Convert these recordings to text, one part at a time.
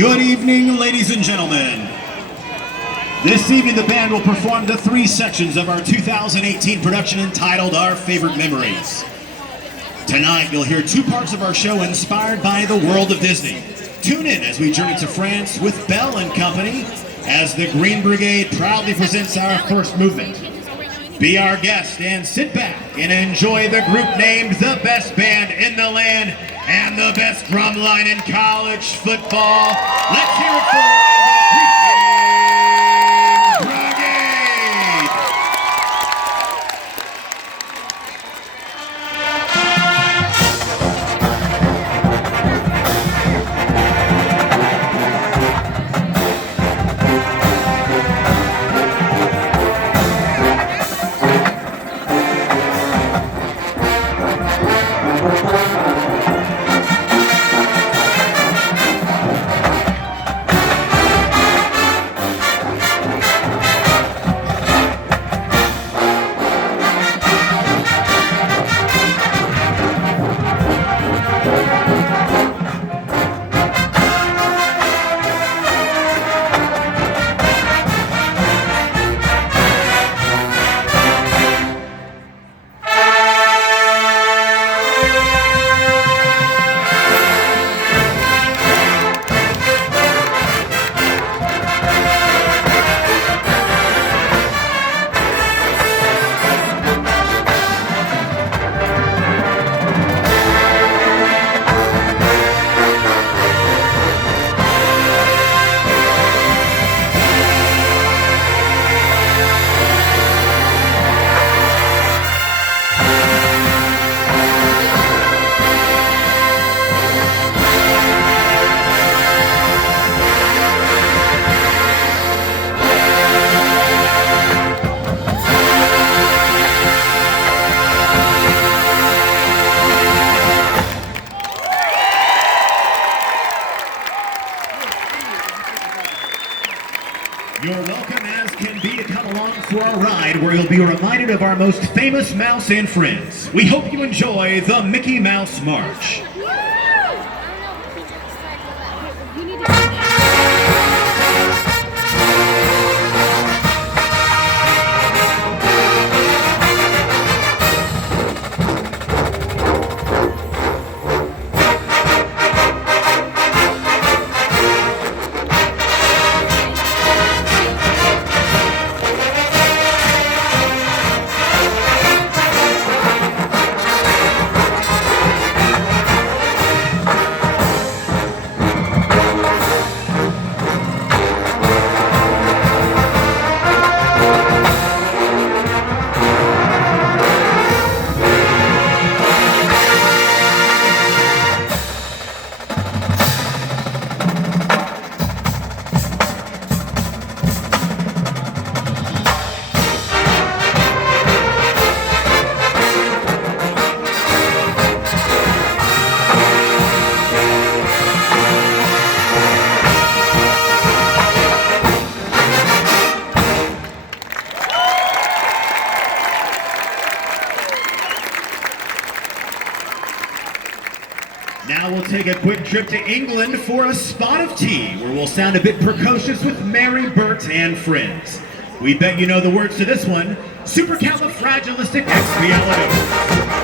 Good evening, ladies and gentlemen. This evening, the band will perform the three sections of our 2018 production entitled Our Favorite Memories. Tonight, you'll hear two parts of our show inspired by the world of Disney. Tune in as we journey to France with Bell and Company as the Green Brigade proudly presents our first movement. Be our guest and sit back and enjoy the group named the best band in the land and the best drum line in college football. Let's hear it for the Green Brigade! You're welcome as can be to come along for our ride where you'll be reminded of our most famous mouse and friends. We hope you enjoy the Mickey Mouse March. Now we'll take a quick trip to England for a spot of tea, where we'll sound a bit precocious with Mary Burt and friends. We bet you know the words to this one, supercalifragilisticexpialidocious.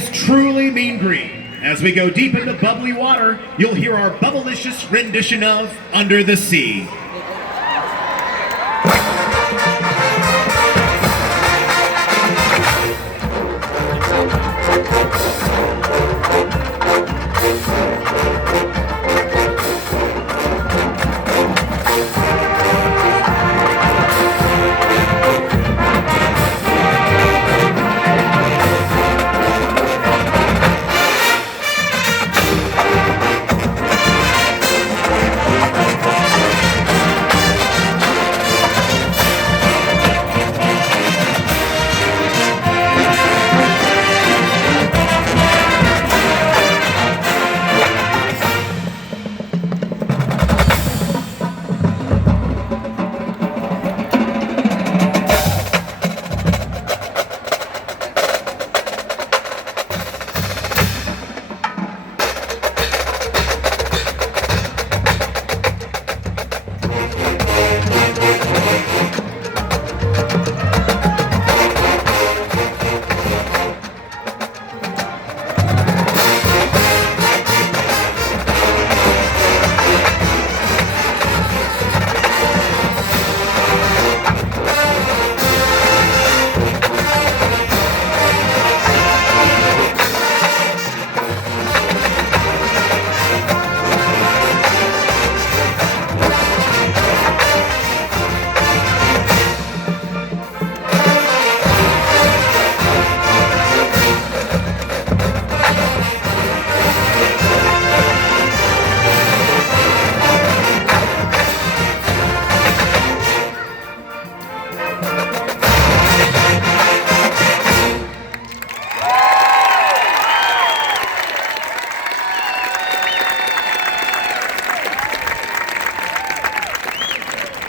is truly mean green. As we go deep into bubbly water, you'll hear our bubblicious rendition of Under the Sea.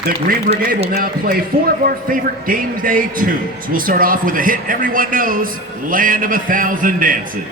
The Green Brigade will now play 4 of our favorite game day tunes. We'll start off with a hit everyone knows, Land of a Thousand Dances.